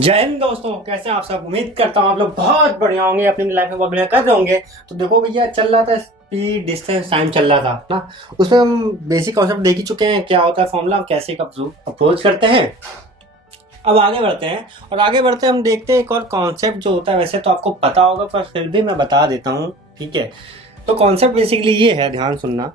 जय हिंद दोस्तों, कैसे हैं आप सब। उम्मीद करता हूँ आप लोग बहुत बढ़िया होंगे, अपनी लाइफ में बहुत बढ़िया कर रहे होंगे। तो देखो भैया, चल रहा था स्पीड डिस्टेंस टाइम चल रहा था ना। उसमें हम बेसिक कॉन्सेप्ट देख ही चुके हैं, क्या होता है फॉर्मूला, हम कैसे अप्रोच करते हैं। अब आगे बढ़ते हैं, और आगे बढ़ते हम देखते हैं एक और कॉन्सेप्ट जो होता है। वैसे तो आपको पता होगा, पर फिर भी मैं बता देता हूँ, ठीक है। तो कॉन्सेप्ट बेसिकली ये है, ध्यान सुनना,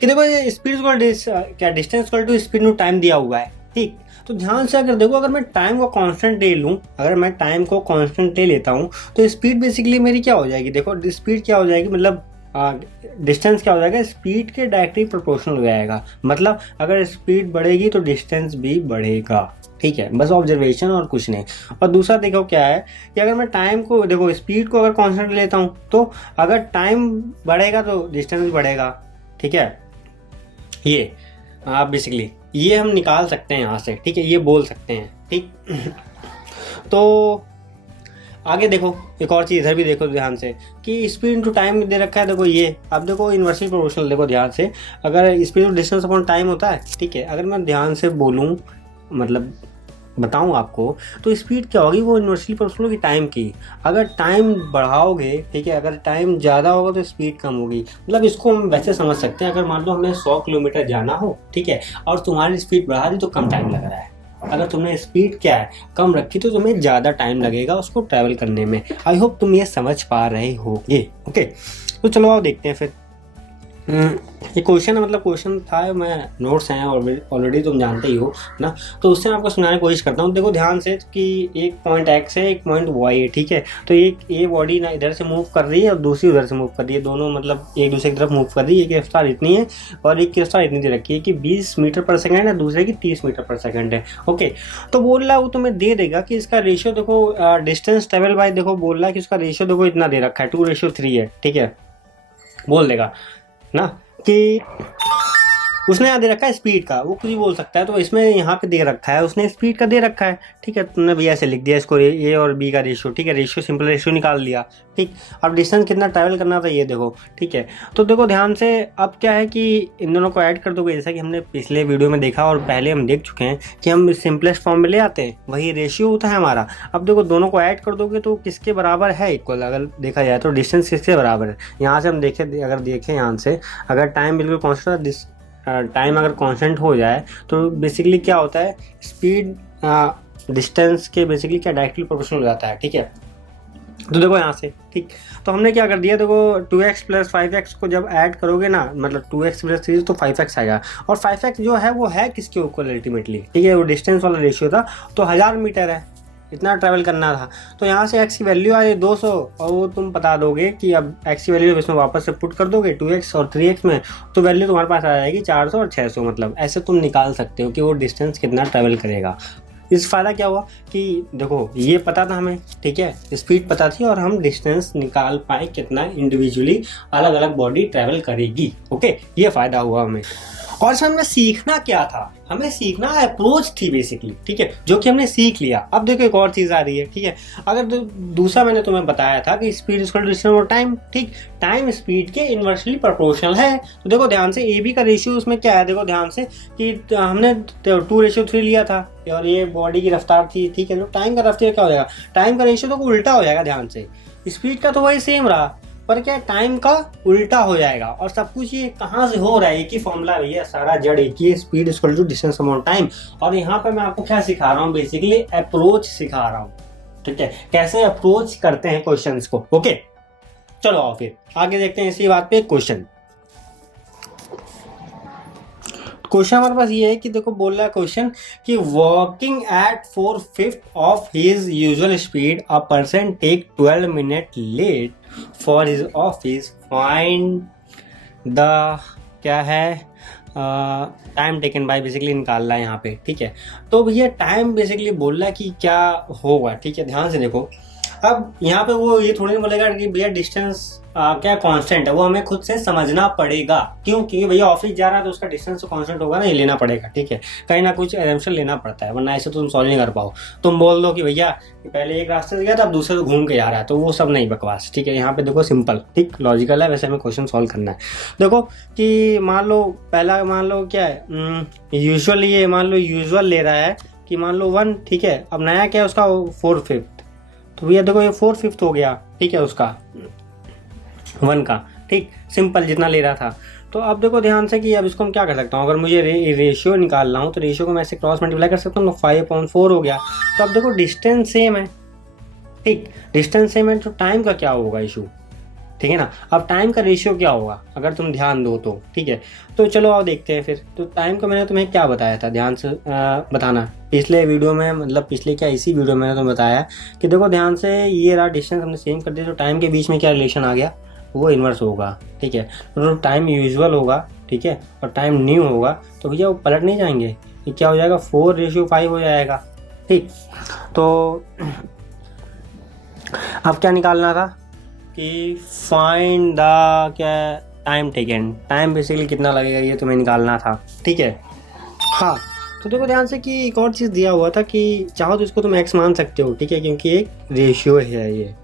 कि देखो ये स्पीड क्या distance to speed to time दिया हुआ है, ठीक। तो ध्यान से अगर देखो, अगर मैं टाइम को कांस्टेंट ले लूँ, अगर मैं टाइम को कांस्टेंट ले लेता हूँ, तो स्पीड बेसिकली मेरी क्या हो जाएगी। देखो स्पीड क्या हो जाएगी, मतलब डिस्टेंस क्या हो जाएगा, स्पीड के डायरेक्टली प्रोपोर्शनल हो जाएगा। मतलब अगर स्पीड बढ़ेगी तो डिस्टेंस भी बढ़ेगा, ठीक है। बस ऑब्जर्वेशन और कुछ नहीं। और दूसरा देखो क्या है, कि अगर मैं टाइम को देखो, स्पीड को अगर कांस्टेंट लेता हूँ, तो अगर टाइम बढ़ेगा तो डिस्टेंस भी बढ़ेगा, ठीक है। ये आप बेसिकली ये हम निकाल सकते हैं यहाँ से, ठीक है, ये बोल सकते हैं, ठीक। तो आगे देखो, एक और चीज़ इधर भी देखो ध्यान से, कि स्पीड इनटू टाइम दे रखा है। देखो ये अब देखो इन्वर्सली प्रोपोर्शनल, देखो ध्यान से, अगर स्पीड डिस्टेंस अपॉन टाइम होता है, ठीक है। अगर मैं ध्यान से बोलूँ, मतलब बताऊं आपको, तो स्पीड क्या होगी, वो इन्वर्सली प्रोपोर्शनल होगी टाइम की। अगर टाइम बढ़ाओगे, ठीक है, अगर टाइम ज़्यादा होगा तो स्पीड कम होगी। मतलब इसको हम वैसे समझ सकते हैं, अगर मान लो हमें 100 किलोमीटर जाना हो, ठीक है, और तुम्हारी स्पीड बढ़ा दी तो कम टाइम लग रहा है। अगर तुमने स्पीड क्या है कम रखी तो तुम्हें ज़्यादा टाइम लगेगा उसको ट्रैवल करने में। आई होप तुम ये समझ पा रहे होगे, ओके। तो चलो आओ देखते हैं फिर। ये क्वेश्चन है, मतलब क्वेश्चन था, मैं नोट्स हैं ऑलरेडी तुम जानते ही हो ना। तो उससे मैं आपको सुनाने की कोशिश करता हूँ। देखो ध्यान से, कि एक पॉइंट एक्स है, एक पॉइंट वाई है, ठीक है। तो एक ये बॉडी ना इधर से मूव कर रही है और दूसरी उधर से मूव कर रही है, दोनों मतलब एक दूसरे की तरफ मूव कर रही है। एक की रफ्तार इतनी है और एक की रफ्तार इतनी दे रखी है कि 20 मीटर पर सेकेंड है, दूसरे की 30 मीटर पर सेकेंड है, ओके। तो बोल रहा है वो तुम्हें दे देगा कि इसका रेशियो देखो, डिस्टेंस ट्रेवल बाय, देखो बोल रहा है कि उसका रेशियो देखो इतना दे रखा है, 2:3 है, ठीक है। बोल देगा ना कि उसने यहाँ दे रखा है स्पीड का, वो कुछ भी बोल सकता है। तो इसमें यहाँ पे दे रखा है, उसने स्पीड का दे रखा है, ठीक है। तुमने भी ऐसे लिख दिया इसको, ए और बी का रेशियो, ठीक है, रेशियो सिंपल रेशियो निकाल लिया, ठीक। अब डिस्टेंस कितना ट्रैवल करना था ये देखो, ठीक है। तो देखो ध्यान से, अब क्या है कि इन दोनों को ऐड कर दोगे, जैसा कि हमने पिछले वीडियो में देखा और पहले हम देख चुके हैं कि हम सिंपलेस्ट फॉर्म में ले आते हैं, वही रेशियो होता है हमारा। अब देखो दोनों को ऐड कर दोगे तो किसके बराबर है, इक्वल। अगर देखा जाए तो डिस्टेंस किसके बराबर है, यहाँ से हम अगर देखें यहाँ से, अगर टाइम बिल्कुल कॉन्स्टेंट, टाइम अगर कांस्टेंट हो जाए तो बेसिकली क्या होता है, स्पीड डिस्टेंस के बेसिकली क्या डायरेक्टली प्रोपोर्शनल हो जाता है, ठीक है। तो देखो यहाँ से, ठीक। तो हमने क्या कर दिया, देखो 2x + 5x को जब ऐड करोगे ना, मतलब 2x + 3 तो 5x आएगा। और 5x जो है वो है किसके इक्वल अल्टीमेटली, ठीक है, वो डिस्टेंस वाला रेशियो था। तो 1000 मीटर है, इतना ट्रैवल करना था। तो यहाँ से x की वैल्यू आ रही है 200, और वो तुम बता दोगे कि अब x की वैल्यू इसमें वापस से पुट कर दोगे 2x और 3x में, तो वैल्यू तुम्हारे पास आ जाएगी 400 और 600। मतलब ऐसे तुम निकाल सकते हो कि वो डिस्टेंस कितना ट्रैवल करेगा। इस फ़ायदा क्या हुआ कि देखो ये पता था हमें, ठीक है, स्पीड पता थी, और हम डिस्टेंस निकाल पाए कितना इंडिविजुअली अलग अलग बॉडी ट्रैवल करेगी, ओके। ये फ़ायदा हुआ हमें। और इसमें हमें सीखना क्या था, हमें सीखना अप्रोच थी बेसिकली, ठीक है, जो कि हमने सीख लिया। अब देखो एक और चीज़ आ रही है, ठीक है। अगर दूसरा मैंने तुम्हें बताया था कि स्पीड इक्वल टू डिस्टेंस और टाइम, ठीक, टाइम स्पीड के इन्वर्सली प्रोपोर्शनल है। तो देखो ध्यान से, ए बी का रेशियो उसमें क्या है, देखो ध्यान से, कि हमने 2:3 लिया था और ये बॉडी की रफ्तार थी, ठीक है। तो टाइम का रफ्तार क्या हो जाएगा, टाइम का रेशियो तो उल्टा हो जाएगा। ध्यान से, स्पीड का तो वही सेम रहा, पर क्या टाइम का उल्टा हो जाएगा। और सब कुछ ये कहाँ से हो रहा है, एक ही फॉर्मूला भैया, सारा जड़ एक ही, speed equal to distance upon time. और यहाँ पे मैं आपको क्या सिखा रहा हूँ, बेसिकली अप्रोच सिखा रहा हूँ, ठीक है, कैसे अप्रोच करते हैं क्वेश्चंस को, ओके। चलो आओ फिर आगे देखते हैं इसी बात पे। क्वेश्चन हमारे पास ये है कि देखो बोल रहा है क्वेश्चन कि walking at 4/5 of his usual speed a person take 12 minute late for his office, find the क्या है टाइम टेकन बाय, बेसिकली निकाल रहा है यहाँ पे, ठीक है। तो भैया टाइम बेसिकली बोल रहा है कि क्या होगा, ठीक है। ध्यान से देखो, अब यहाँ पे वो ये थोड़ी नहीं बोलेगा कि भैया डिस्टेंस क्या कांस्टेंट है, वो हमें खुद से समझना पड़ेगा। क्यों, क्योंकि भैया ऑफिस जा रहा है तो उसका डिस्टेंस तो कांस्टेंट होगा ना, ये लेना पड़ेगा, ठीक है। कहीं ना कुछ एजम्पशन लेना पड़ता है, वरना ऐसे तो तुम सॉल्व नहीं कर पाओ। तुम बोल दो कि भैया पहले एक रास्ते से गया था, अब दूसरे से घूम के जा रहा है, तो वो सब नहीं, बकवास, ठीक है। यहाँ पे देखो सिंपल, ठीक, लॉजिकल है, वैसे हमें क्वेश्चन सॉल्व करना है। देखो कि मान लो पहला, मान लो क्या है, यूजुअल, ये मान लो यूजुअल ले रहा है कि मान लो 1, ठीक है। अब नया क्या है उसका 4/5, तो भैया देखो ये 4/5 हो गया, ठीक है, उसका 1 का, ठीक, सिंपल जितना ले रहा था। तो अब देखो ध्यान से कि अब इसको हम क्या कर सकता हूँ, अगर मुझे रेशियो निकालना हो तो रेशियो को मैं ऐसे क्रॉस मल्टीप्लाई कर सकता हूँ, 5/4 हो गया। तो अब देखो डिस्टेंस सेम है, ठीक, डिस्टेंस सेम है, तो टाइम का क्या होगा इशू, ठीक है ना। अब टाइम का रेशियो क्या होगा अगर तुम ध्यान दो तो, ठीक है। तो चलो आओ देखते हैं फिर। तो टाइम का मैंने तुम्हें क्या बताया था, ध्यान से बताना। पिछले वीडियो में, मतलब पिछले क्या, इसी वीडियो में मैंने तुम्हें बताया कि देखो ध्यान से, ये रहा डिस्टेंस हमने सेम कर दिया, तो टाइम के बीच में क्या रिलेशन आ गया, वो इन्वर्स होगा, ठीक है। तो टाइम यूजुअल होगा, ठीक है, और टाइम न्यू होगा, तो भैया वो पलट नहीं जाएंगे, ये क्या हो जाएगा, 4/5 हो जाएगा, ठीक। तो अब क्या निकालना था कि फाइंड द क्या टाइम टेकन, टाइम बेसिकली कितना लगेगा ये तुम्हें निकालना था, ठीक है। हाँ, तो देखो ध्यान से कि एक और चीज़ दिया हुआ था कि चाहो तो इसको तुम एक्स मान सकते हो, ठीक है, क्योंकि एक रेशियो है ये,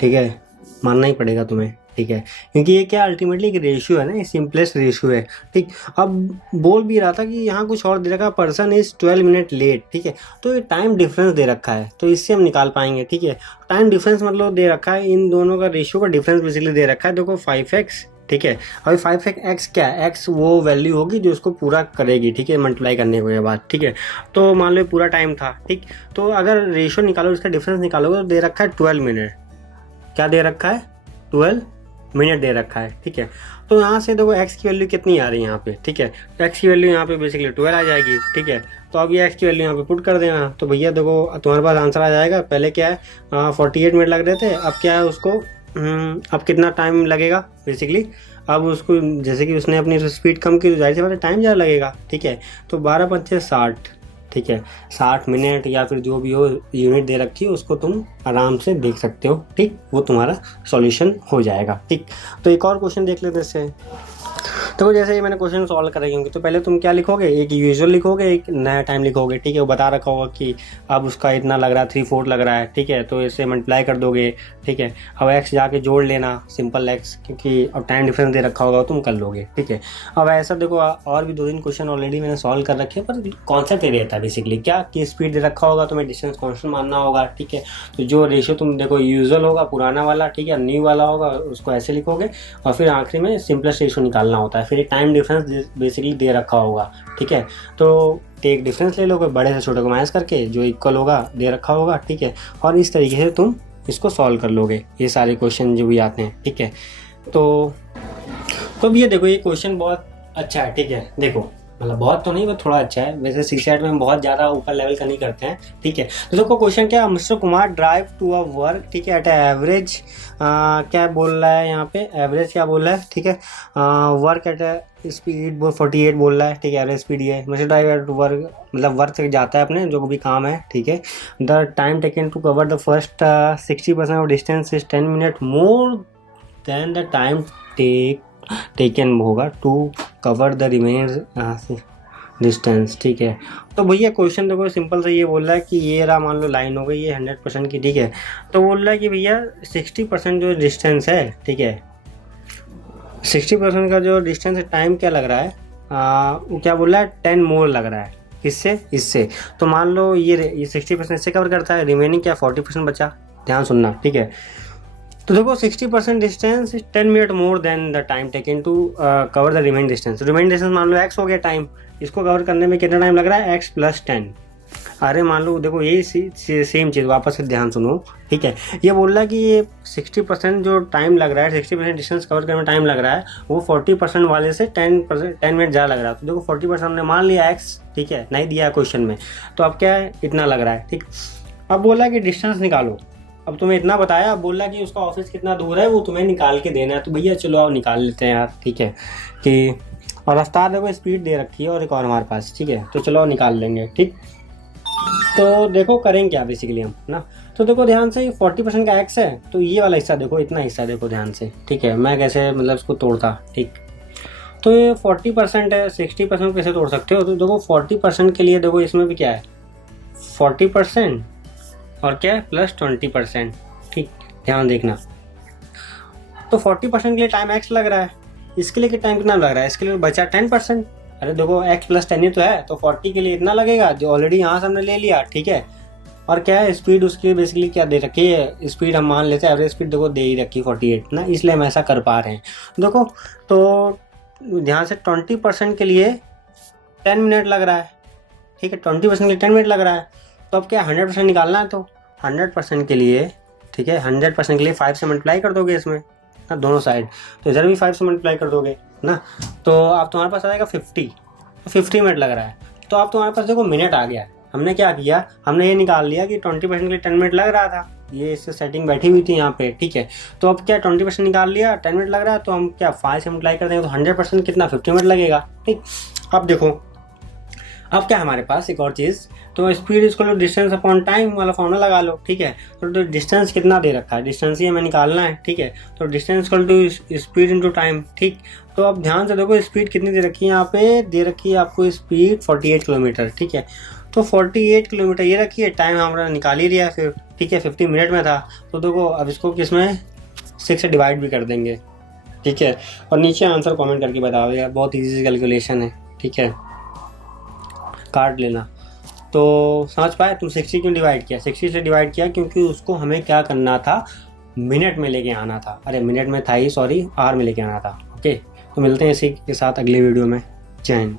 ठीक है, मानना ही पड़ेगा तुम्हें, ठीक है, क्योंकि ये क्या अल्टीमेटली एक रेशियो है ना, ये सिंपलेस्ट रेशियो है, ठीक। अब बोल भी रहा था कि यहाँ कुछ और दे रखा है, पर्सन इज 12 मिनट लेट, ठीक है। तो ये टाइम डिफरेंस दे रखा है, तो इससे हम निकाल पाएंगे, ठीक है। टाइम डिफरेंस मतलब दे रखा है, इन दोनों का रेशियो का डिफरेंस बेसिकली दे रखा है, देखो 5x, ठीक है। अभी 5x क्या है, x वो वैल्यू होगी जो उसको पूरा करेगी, ठीक है, मल्टीप्लाई करने के बाद, ठीक है। तो मान लो पूरा टाइम था, ठीक। तो अगर रेशियो निकालो, इसका डिफरेंस निकालोगे, तो दे रखा है 12 मिनट, क्या दे रखा है, 12 मिनट दे रखा है, ठीक है। तो यहाँ से देखो x की वैल्यू कितनी आ रही है यहाँ पे, ठीक है। x की वैल्यू यहाँ पे बेसिकली 12 आ जाएगी, ठीक है। तो अब ये x की वैल्यू यहाँ पे पुट कर देना, तो भैया देखो तुम्हारे पास आंसर आ जाएगा। पहले क्या है 48 मिनट लग रहे थे, अब क्या है उसको अब कितना टाइम लगेगा बेसिकली, अब उसको जैसे कि उसने अपनी स्पीड कम की तो जाहिर सी बात है टाइम ज़्यादा लगेगा, ठीक है। तो 12×5 = 60, ठीक है, 60 मिनट या फिर जो भी हो यूनिट दे रखी है उसको तुम आराम से देख सकते हो, ठीक, वो तुम्हारा सॉल्यूशन हो जाएगा, ठीक। तो एक और क्वेश्चन देख लेते हैं। तो जैसे ही मैंने क्वेश्चन सॉल्व करे होंगे, तो पहले तुम क्या लिखोगे, एक यूजुअल लिखोगे, एक नया टाइम लिखोगे, ठीक है। वो बता रखा होगा कि अब उसका इतना लग रहा है, 3/4 लग रहा है, ठीक है। तो इसे मल्टीप्लाई कर दोगे, ठीक है। अब x जाके जोड़ लेना, सिंपल x, क्योंकि अब टाइम डिफरेंस दे रखा होगा तुम कर लोगे, ठीक है। अब ऐसा देखो और भी 2-3 क्वेश्चन ऑलरेडी मैंने सॉल्व कर रखे हैं, पर कॉन्सेप्ट ये रहता है बेसिकली क्या कि स्पीड दे रखा होगा, तुम्हें डिस्टेंस कॉन्स्टेंट मानना होगा, ठीक है। तो जो रेशियो तुम देखो यूजुअल होगा पुराना वाला, ठीक है, न्यू वाला होगा उसको ऐसे लिखोगे, और फिर आखिरी में सिंपलेस्ट रेशियो निकालना होता है। फिर टाइम डिफरेंस बेसिकली दे रखा होगा, ठीक है। तो एक डिफरेंस ले लोगे, बड़े से छोटे को माइनस करके जो इक्वल होगा दे रखा होगा, ठीक है। और इस तरीके से तुम इसको सॉल्व कर लोगे, ये सारे क्वेश्चन जो भी आते हैं, ठीक है। तो ये देखो ये क्वेश्चन बहुत अच्छा है, ठीक है। देखो मतलब बहुत तो नहीं, बस थोड़ा अच्छा है। वैसे सीसेट में हम बहुत ज़्यादा ऊपर लेवल का नहीं करते हैं, ठीक है। तो देखो क्वेश्चन क्या, mister Kumar drive to a work, ठीक है, एट एवरेज क्या बोल रहा है यहाँ पे, एवरेज क्या बोल रहा है, ठीक है। वर्क एट स्पीड 48 बोल रहा है, ठीक है, एवरेज स्पीड ये है। मिस्टर ड्राइव एट वर्क मतलब वर्क से जाता है अपने जो भी काम है, ठीक है। The time taken to cover the first 60% of distance is 10 minute more than the time taken होगा to cover the remaining distance, ठीक है। तो भैया क्वेश्चन देखो सिंपल सा ये बोल रहा है कि ये रहा, मान लो लाइन हो गई ये 100% की, ठीक है। तो बोल रहा है कि भैया 60% जो डिस्टेंस है, ठीक है, 60% का जो डिस्टेंस है, टाइम क्या लग रहा है, वो क्या बोल रहा है, 10 मोर लग रहा है, किससे, इससे। तो मान लो ये 60% इससे कवर करता है, रिमेनिंग क्या 40% बचा, ध्यान सुनना, ठीक है। तो देखो 60% distance 10 minute more than the time taken to cover the remaining distance. Remaining distance मान लो x हो गया टाइम, इसको कवर करने में कितना टाइम लग रहा है, x + 10। अरे मान लो देखो यही सेम चीज़ वापस से ध्यान सुनो, ठीक है। ये बोल रहा है कि ये 60% जो टाइम लग रहा है, 60% डिस्टेंस कवर करने में टाइम लग रहा है, वो 40% वाले से 10 मिनट ज़्यादा लग रहा है। तो देखो 40% हमने मान लिया x, ठीक है, नहीं दिया है क्वेश्चन में, तो अब क्या है, इतना लग रहा है, ठीक। अब बोला कि डिस्टेंस निकालो, अब तुम्हें इतना बताया, अब बोला कि उसका ऑफिस कितना दूर है वो तुम्हें निकाल के देना है। तो भैया चलो अब निकाल लेते हैं यार, ठीक है। कि और रफ्तार देखो स्पीड दे रखी है और एक और हमारे पास, ठीक है। तो चलो निकाल लेंगे, ठीक। तो देखो करेंगे क्या बेसिकली हम ना, तो देखो ध्यान से 40% का x है, तो ये वाला हिस्सा देखो, इतना हिस्सा देखो ध्यान से, ठीक है। मैं कैसे मतलब इसको तोड़ता, ठीक। तो ये 40% है, 60% कैसे तोड़ सकते हो, तो देखो 40% के लिए देखो इसमें भी क्या है 40% और क्या है +20%, ठीक, ध्यान देखना। तो 40% के लिए टाइम x लग रहा है, इसके लिए टाइम कितना लग रहा है, इसके लिए बचा 10%, अरे देखो x प्लस 10 ही तो है, तो 40 के लिए इतना लगेगा जो ऑलरेडी यहाँ से हमने ले लिया, ठीक है। और क्या है स्पीड उसकी बेसिकली क्या दे रखी है, स्पीड हम मान लेते हैं एवरेज स्पीड देखो दे ही रखी 48 ना, इसलिए हम ऐसा कर पा रहे हैं। देखो तो ध्यान से 20% के लिए 10 मिनट लग रहा है, ठीक है, 20% के लिए 10 मिनट लग रहा है। तो अब क्या 100% निकालना है, तो 100% के लिए, ठीक है, 100% के लिए 5 से मल्टीप्लाई कर दोगे इसमें ना, दोनों साइड, तो इधर भी 5 से मल्टीप्लाई कर दोगे ना, तो आप तुम्हारे पास आ जाएगा 50, तो 50 मिनट लग रहा है। तो आप तुम्हारे पास देखो मिनट आ गया है। हमने क्या किया, हमने ये निकाल लिया कि 20% के लिए 10 मिनट लग रहा था, ये इससे सेटिंग बैठी हुई थी यहाँ पे, ठीक है। तो अब क्या 20% निकाल लिया, 10 मिनट लग रहा है, तो हम क्या 5 से मल्टीप्लाई कर देंगे तो 100% कितना 50 मिनट लगेगा, ठीक। अब देखो अब क्या हमारे पास एक और चीज़, तो speed is equal to distance upon time वाला फॉर्मूला लगा लो, ठीक है। तो डिस्टेंस कितना दे रखा है, डिस्टेंस ही हमें निकालना है, ठीक है। तो distance equal to speed into time, ठीक। तो अब ध्यान से देखो स्पीड कितनी दे रखी है, यहाँ पे दे रखी है आपको स्पीड 48 किलोमीटर, ठीक है। तो 48 किलोमीटर ये रखी है, टाइम हमारा निकाल ही लिया फिर, ठीक है, 50 मिनट में था। तो देखो अब इसको किसमें 6 से डिवाइड भी कर देंगे, ठीक है। और नीचे आंसर कमेंट करके बताओ यार, बहुत ईजी कैलकुलेशन है, ठीक है, काट लेना। तो समझ पाए तुम 60 क्यों डिवाइड किया, 60 से डिवाइड किया क्योंकि उसको हमें क्या करना था, मिनट में लेके आना था, अरे मिनट में था ही, सॉरी आर में लेके आना था, ओके। तो मिलते हैं इसी के साथ अगले वीडियो में, जय हिंद।